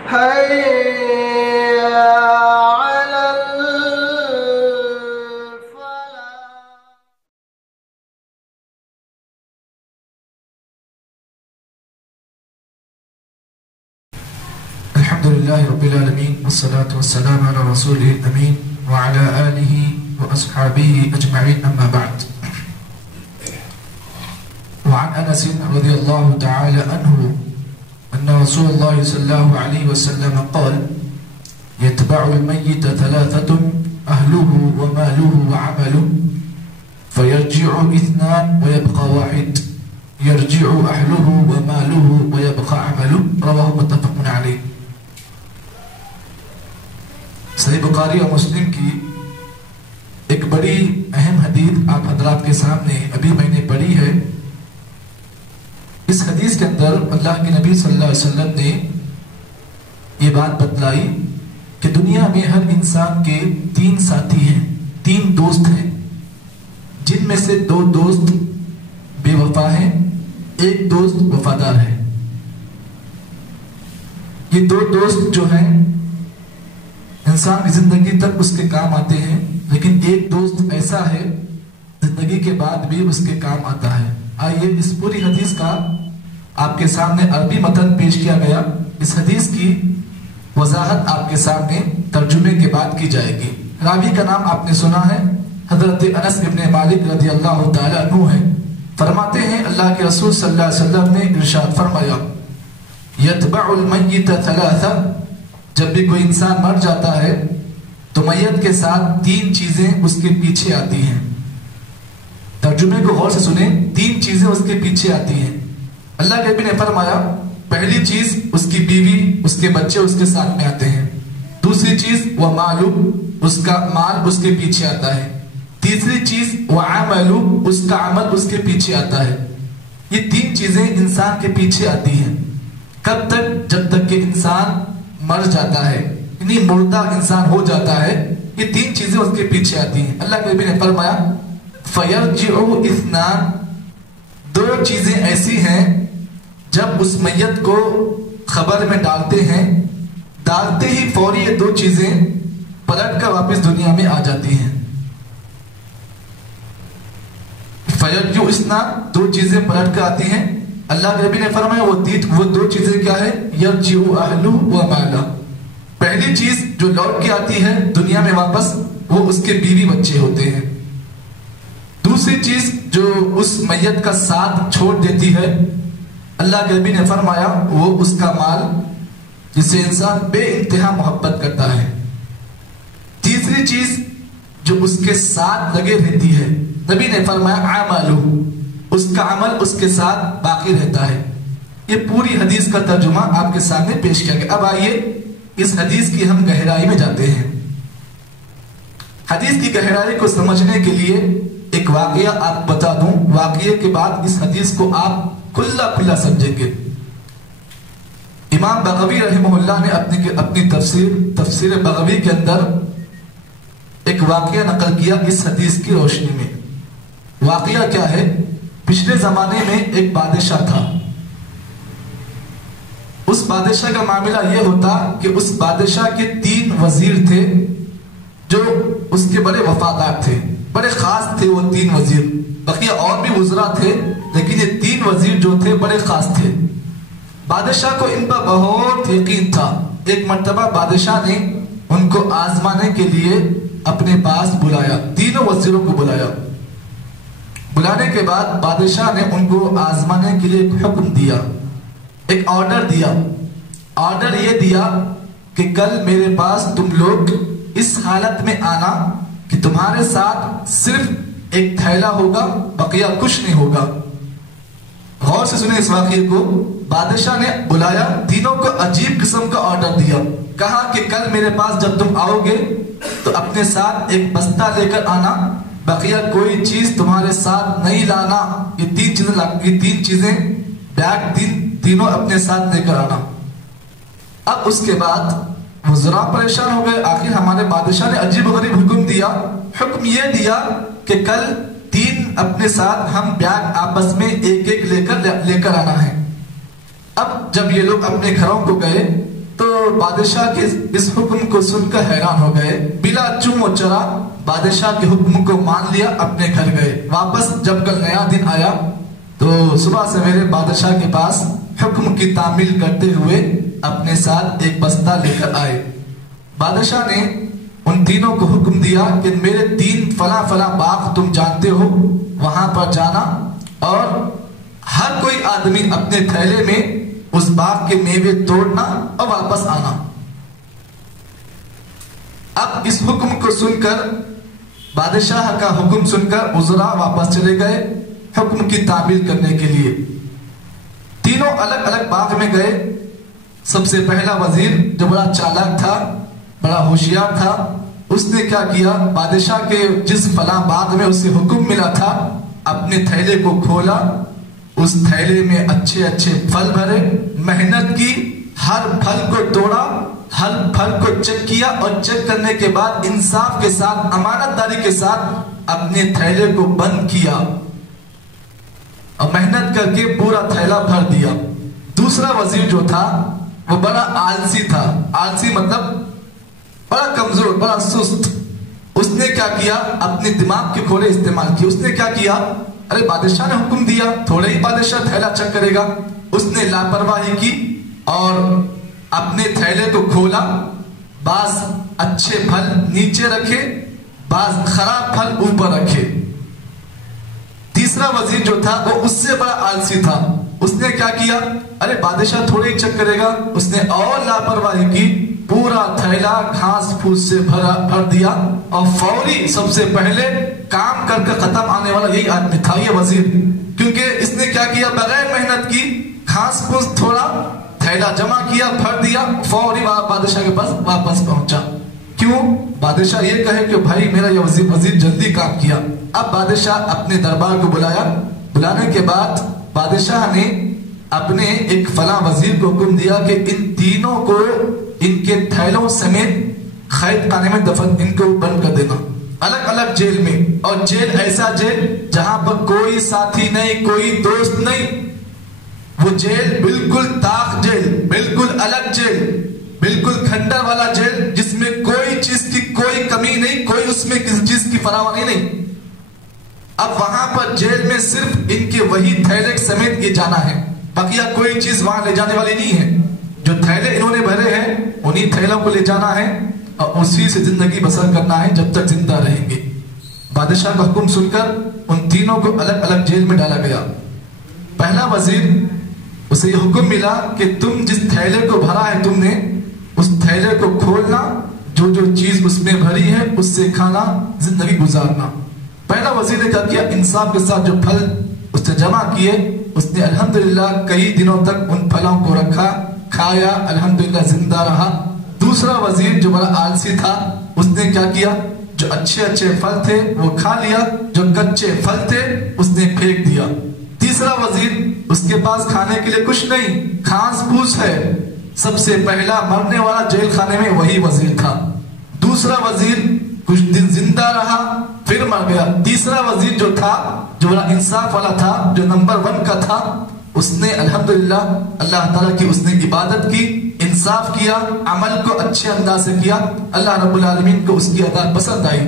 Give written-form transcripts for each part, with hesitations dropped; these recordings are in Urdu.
حي على الحمد لله رب العالمين والصلاة والسلام على رسوله الأمين وعلى آله وأصحابه أجمعين أما بعد. وعن أنس رضي الله تعالى عنه أن رسول الله صلى الله عليه وسلم قال: يتبع الميت ثلاثة أهله وماله وعمله فيرجع اثنان ويبقى واحد، يرجع أهله وماله ويبقى عمله. رواه متفق عليه. صحیح بخاری اور مسلم کی ایک بڑی اہم حدیث آپ حضرات کے سامنے ابھی میں نے پڑھی ہے. اس حدیث کے اندر اللہ کے نبی صلی اللہ علیہ وسلم نے یہ بات بتلائی کہ دنیا میں ہر انسان کے تین ساتھی ہیں، تین دوست ہیں، جن میں سے دو دوست بے وفا ہیں، ایک دوست وفادار ہے. یہ دو دوست جو ہیں انسان کی زندگی تک اس کے کام آتے ہیں، لیکن ایک دوست ایسا ہے زندگی کے بعد بھی اس کے کام آتا ہے. آئیے اس پوری حدیث کا آپ کے سامنے عربی متن پیش کیا گیا. اس حدیث کی وضاحت آپ کے سامنے ترجمے کے بعد کی جائے گی. راوی کا نام آپ نے سنا ہے، حضرت انس ابن مالک رضی اللہ تعالی عنہ ہے. فرماتے ہیں اللہ کے رسول صلی اللہ علیہ وسلم نے ارشاد فرمایا: یتبع المیت ثلاثہ، جب بھی کوئی انسان مر جاتا ہے تو میت کے ساتھ تین چیزیں اس کے پیچھے آتی ہیں. ترجمے کو غور سے سنیں، تین چیزیں اس کے پیچھے آتی ہیں. اللہ کے نبی نے فرمایا پہلی چیز اس کی بیوی، اس کے بچے اس کے ساتھ میں آتے ہیں. دوسری چیز وہ مالو، اس کا مال اس کے پیچھے آتا ہے. تیسری چیز وہ عملو، اس کا عمل اس کے پیچھے آتا ہے. یہ تین چیزیں انسان کے پیچھے آتی ہیں. کب تک؟ جب تک کہ انسان مر جاتا ہے، یعنی مردہ انسان ہو جاتا ہے. یہ تین چیزیں اس کے پیچھے آتی ہیں. اللہ کے نبی نے فرمایا فَيَرْجِعُ اِثْنَانِ، دو چیزیں ایسی ہیں جب اس میت کو خبر میں ڈالتے ہیں، ڈالتے ہی فوری یہ دو چیزیں پلٹ کر واپس دنیا میں آ جاتی ہیں. فَيَرْجِعُ اِثْنَانِ، دو چیزیں پلٹ کر آتی ہیں. اللہ کے نبی نے فرمایا وہ دو چیزیں کیا ہے؟ یرجع اہلہ و مالہ. پہلی چیز جو لوٹ کے آتی ہے دنیا میں واپس، وہ اس کے بیوی بچے ہوتے ہیں. دوسری چیز جو اس میت کا ساتھ چھوڑ دیتی ہے، اللہ کے نبی نے فرمایا وہ اس کا مال جسے انسان بے انتہا محبت کرتا ہے. تیسری چیز جو اس کے ساتھ لگے رہتی ہے، نبی نے فرمایا عملہ، اس کا عمل اس کے ساتھ باقی رہتا ہے. یہ پوری حدیث کا ترجمہ آپ کے سامنے پیش کیا گیا. اب آئیے اس حدیث کی ہم گہرائی میں جاتے ہیں. حدیث کی گہرائی کو سمجھنے کے لیے ایک واقعہ آپ بتا دوں، واقعے کے بعد اس حدیث کو آپ کھلا سمجھیں گے. امام بغوی رحمہ اللہ نے اپنی تفسیر بغوی کے اندر ایک واقعہ نقل کیا اس حدیث کی روشنی میں. واقعہ کیا ہے؟ پچھلے زمانے میں ایک بادشاہ تھا. اس بادشاہ کا معاملہ یہ ہوتا کہ اس بادشاہ کے تین وزیر تھے جو اس کے بڑے وفادار تھے، بڑے خاص تھے وہ تین وزیر. بقیہ اور بھی وزراء تھے لیکن یہ تین وزیر جو تھے بڑے خاص تھے. بادشاہ کو ان پر بہت یقین تھا. ایک مرتبہ بادشاہ نے ان کو آزمانے کے لیے اپنے پاس بلایا، تینوں وزیروں کو بلایا. بلانے کے بعد بادشاہ نے ان کو آزمانے کے لیے ایک حکم دیا، ایک آرڈر دیا. آرڈر یہ دیا کہ کل میرے پاس تم لوگ اس حالت میں آنا کہ تمہارے ساتھ صرف ایک تھیلا ہوگا، بقیہ کچھ نہیں ہوگا. غور سے سنیں اس واقعے کو. بادشاہ نے بلایا، تینوں کو عجیب قسم کا آرڈر دیا. کہا کہ کل میرے پاس جب تم آؤ گے تو اپنے ساتھ ایک بستہ لے کر آنا، بقیہ کوئی چیز تمہارے ساتھ نہیں لانا. یہ تین چیزیں بیگ تینوں اپنے ساتھ لے کر آنا. اب اس کے بعد وزراء پریشان ہو گئے، آخر ہمارے بادشاہ نے عجیب و غریب حکم دیا. حکم یہ دیا کہ کل تین اپنے ساتھ ہم بیگ آپس میں ایک ایک لے کر آنا ہے. اب جب یہ لوگ اپنے گھروں کو گئے تو بادشاہ کے اس حکم کو سن کر حیران ہو گئے، بلا چم و چرا بادشاہ کے حکم کو مان لیا، اپنے گھر گئے۔ واپس جب کل نیا دن آیا تو صبح سویرے بادشاہ کے پاس حکم کی تعمیل کرتے ہوئے اپنے ساتھ ایک بستہ لے کر آئے۔ بادشاہ نے ان تینوں کو حکم دیا کہ میرے 3 فلاں فلاں باغ تم جانتے ہو، وہاں پر جانا اور ہر کوئی آدمی اپنے تھیلے میں اس باغ کے میوے توڑنا اور واپس آنا۔ اب اس حکم کو سن کر، بادشاہ کا حکم سن کر وزراء واپس چلے گئے حکم کی تعمیل کرنے کے لیے۔ تینوں الگ الگ باغ میں گئے۔ سب سے پہلا وزیر جو بڑا چالاک تھا، بڑا ہوشیار تھا، اس نے کیا کیا، بادشاہ کے جس فلاں باغ میں اسے حکم ملا تھا اپنے تھیلے کو کھولا، اس تھیلے میں اچھے اچھے پھل بھرے، محنت کی، ہر پھل کو توڑا، ہر پھل کو چیک کیا اور چیک کرنے کے بعد انصاف کے ساتھ، امانت داری کے ساتھ اپنے تھیلے کو بند کیا اور محنت کر کے پورا تھیلا بھر دیا۔ دوسرا وزیر جو تھا وہ بڑا آلسی تھا، آلسی مطلب بڑا کمزور، بڑا سست۔ اس نے کیا کیا، اپنے دماغ کے کھولے استعمال کیے۔ اس نے کیا کیا، ارے بادشاہ نے حکم دیا، تھوڑے ہی بادشاہ تھیلا چیک کرے گا۔ اس نے لاپرواہی کی اور اپنے تھیلے کو کھولا، بعض اچھے پھل نیچے رکھے، بعض خراب پھل اوپر رکھے۔ تیسرا وزیر جو تھا وہ اس سے بڑا آلسی تھا، اس نے کیا کیا، ارے بادشاہ تھوڑے ہی چیک کرے گا، اس نے اور لاپرواہی کی، پورا تھیلا گھاس پھوس سے بھر دیا اور فوری سب سے پہلے کام کر کے ختم آنے والا یہی آدمی تھا، یہ وزیر، کیونکہ اس نے کیا کیا، بغیر محنت کی گھاس پھوس تھوڑا، تھیلا جمع کیا، بھر دیا، فوری بادشاہ کے پاس واپس پہنچا۔ کیوں؟ بادشاہ یہ کہے کہ بھائی میرا یہ وزیر جلدی کام کیا۔ اب بادشاہ اپنے دربار کو بلایا، بلانے کے بعد بادشاہ نے اپنے ایک فلاں وزیر کو حکم دیا کہ ان تینوں کو ان کے تھیلوں سمیت قید خانے میں دفن، ان کو بند کر دینا، الگ الگ جیل میں، اور جیل ایسا جیل جہاں پر کوئی ساتھی نہیں، کوئی دوست نہیں، وہ جیل بالکل داغ جیل، بالکل الگ جیل، بالکل کھنڈر والا جیل، جس میں کوئی چیز کی کوئی کمی نہیں، کوئی اس میں کسی چیز کی فراوانی نہیں۔ اب وہاں پر جیل میں صرف ان کے وہی تھیلے سمیت یہ جانا ہے، بقیہ کوئی چیز وہاں لے جانے والی نہیں ہے۔ جو تھیلے انہوں نے بھرے ہیں انہی تھیلوں کو لے جانا ہے اور اسی سے زندگی بسر کرنا ہے جب تک زندہ رہیں گے۔ بادشاہ کا حکم سن کر ان تینوں کو الگ الگ جیل میں ڈالا گیا۔ پہلا وزیر، اسے یہ حکم ملا کہ تم جس تھیلے کو بھرا ہے تم نے، اس تھیلے کو کھولنا، جو جو چیز اس میں بھری ہے اس سے کھانا، زندگی گزارنا۔ پہلا وزیر نے کیا کیا، انصاف کے ساتھ جو پھل اس نے جمع کیے، اس نے الحمدللہ کئی دنوں تک ان پھلوں کو رکھا، کھایا، الحمدللہ زندہ رہا۔ دوسرا وزیر جو بڑا آلسی تھا، اس نے کیا کیا، جو اچھے اچھے پھل تھے وہ کھا لیا، جو کچے پھل تھے اس نے پھینک دیا۔ تیسرا وزیر، اس کے پاس کھانے کے لیے کچھ نہیں، گھاس پھوس ہے، سب سے پہلا مرنے والا جیل خانے میں وہی وزیر تھا۔ دوسرا وزیر کچھ دن زندہ رہا پھر مر گیا۔ تیسرا وزیر جو تھا، جو بڑا انصاف والا تھا، جو نمبر 1 کا تھا، اس نے الحمدللہ اللہ تعالیٰ کی اس نے عبادت کی، انصاف کیا، عمل کو اچھے انداز سے کیا، اللہ رب العالمین کو اس کی ادا پسند آئی۔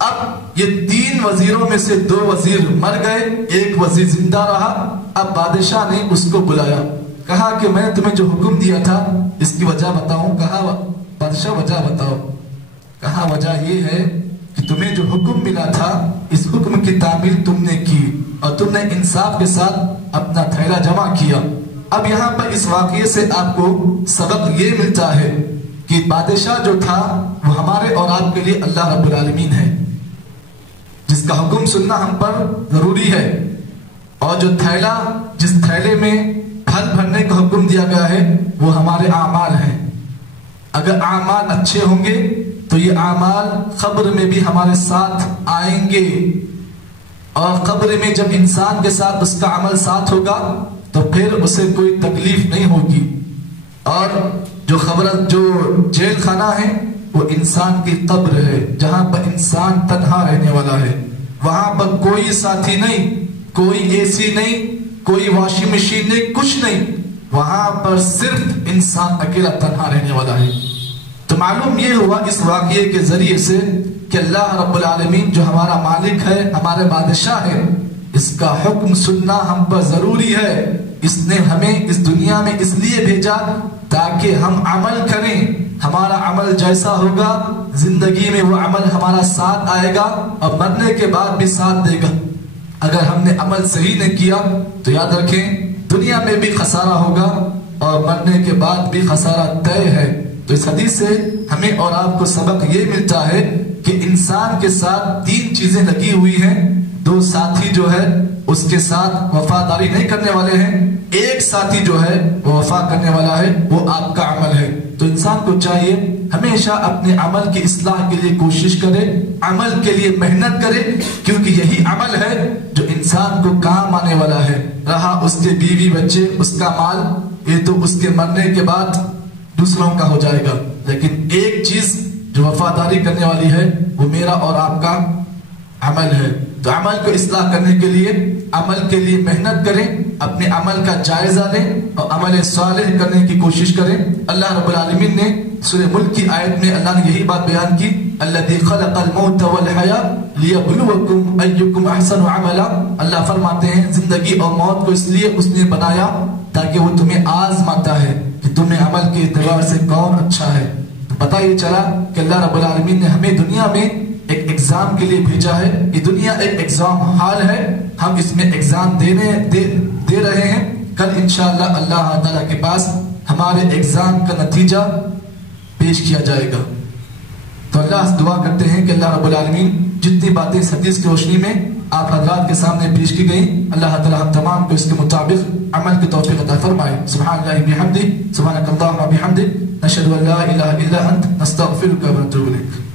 اب یہ 3 وزیروں میں سے 2 وزیر مر گئے، 1 وزیر زندہ رہا۔ اب بادشاہ نے اس کو بلایا، کہا کہ میں نے تمہیں جو حکم دیا تھا اس کی وجہ بتاؤں؟ کہا بادشاہ وجہ بتاؤ۔ کہا وجہ یہ ہے کہ تمہیں جو حکم ملا تھا اس حکم کی تعمیل تم نے کی اور تم نے انصاف کے ساتھ اپنا تھیلا جمع کیا۔ اب یہاں پر اس واقعے سے آپ کو سبق یہ ملتا ہے کہ بادشاہ جو تھا وہ ہمارے اور آپ کے لیے اللہ رب العالمین ہے، جس کا حکم سننا ہم پر ضروری ہے، اور جو تھیلا، جس تھیلے میں پھل بھرنے کا حکم دیا گیا ہے وہ ہمارے اعمال ہیں۔ اگر اعمال اچھے ہوں گے تو یہ اعمال قبر میں بھی ہمارے ساتھ آئیں گے، اور قبر میں جب انسان کے ساتھ اس کا عمل ساتھ ہوگا تو پھر اسے کوئی تکلیف نہیں ہوگی۔ اور جو جیل خانہ ہے وہ انسان کی قبر ہے، جہاں پر انسان تنہا رہنے والا ہے، وہاں پر کوئی ساتھی نہیں، کوئی اے سی نہیں، کوئی واشنگ مشین نہیں، کچھ نہیں، وہاں پر صرف انسان اکیلا تنہا رہنے والا ہے۔ تو معلوم یہ ہوا اس واقعے کے ذریعے سے کہ اللہ رب العالمین جو ہمارا مالک ہے، ہمارے بادشاہ ہے، اس کا حکم سننا ہم پر ضروری ہے۔ اس نے ہمیں اس دنیا میں اس لیے بھیجا تاکہ ہم عمل کریں۔ ہمارا عمل جیسا ہوگا زندگی میں وہ عمل ہمارا ساتھ آئے گا اور مرنے کے بعد بھی ساتھ دے گا۔ اگر ہم نے عمل صحیح نہیں کیا تو یاد رکھیں دنیا میں بھی خسارہ ہوگا اور مرنے کے بعد بھی خسارہ طے ہے۔ تو اس حدیث سے ہمیں اور آپ کو سبق یہ ملتا ہے کہ انسان کے ساتھ تین چیزیں لگی ہوئی ہیں۔ دو ساتھی جو ہے اس کے ساتھ وفاداری نہیں کرنے والے ہیں، ایک ساتھی جو ہے وہ وفا کرنے والا ہے، وہ آپ کا عمل ہے۔ تو انسان کو چاہیے ہمیشہ اپنے عمل کی اصلاح کے لیے کوشش کرے، عمل کے لیے محنت کرے، کیونکہ یہی عمل ہے جو انسان کو کام آنے والا ہے۔ رہا اس کے بیوی بچے، اس کا مال، یہ تو اس کے مرنے کے بعد دوسروں کا ہو جائے گا، لیکن ایک چیز جو وفاداری کرنے والی ہے وہ میرا اور آپ کا عمل ہے۔ تو عمل کو اصلاح کرنے کے لیے عمل کے لیے محنت کریں، اپنے عمل کا جائزہ لیں اور عمل صالح کرنے کی کوشش کریں۔ اللہ رب العالمین نے سورہ ملک کی آیت میں اللہ نے یہی بات بیان کی، الذی خلق الموت والحیاۃ لیبلوکم ایکم احسن عملا۔ اللہ فرماتے ہیں زندگی اور موت کو اس لیے اس نے بنایا تاکہ وہ تمہیں آزماتا ہے کہ تمہیں عمل کے اعتبار سے کون اچھا ہے۔ تو پتہ یہ چلا کہ اللہ رب العالمین نے ہمیں دنیا میں ایک ایگزام کے لیے بھیجا ہے۔ یہ دنیا ایک ایگزام ہال ہے، ہم اس میں ایگزام دے رہے ہیں۔ کل انشاءاللہ اللہ تعالیٰ کے پاس ہمارے ایگزام کا نتیجہ پیش کیا جائے گا۔ تو اللہ سے دعا کرتے ہیں کہ اللہ رب العالمین جتنی باتیں اس حدیث کی روشنی میں آپ حضرات کے سامنے پیش کی گئیں، اللہ تعالیٰ ہم تمام کو اس کے مطابق عمل کی توفیق عطا فرمائے۔ سبحان اللہ بحمدہ، سبحانک اللہم وبحمدک، نشہد ان لا الہ الا انت، نستغفرک ونتوب الیک۔